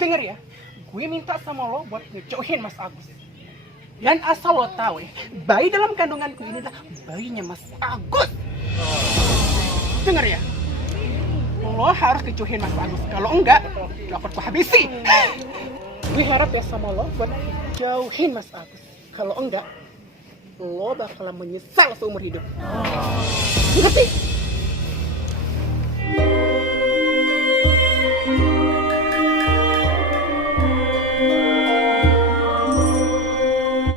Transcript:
Dengar ya, gue minta sama lo buat ngejauhin Mas Agus. Dan asal lo tahu ya, bayi dalam kandunganku ini adalah bayinya Mas Agus. Dengar ya, lo harus ngejauhin Mas Agus. Kalau enggak, lo akan ku habisi. Gue harap ya sama lo buat jauhin Mas Agus. Kalau enggak, lo bakalan menyesal seumur hidup. Ngerti?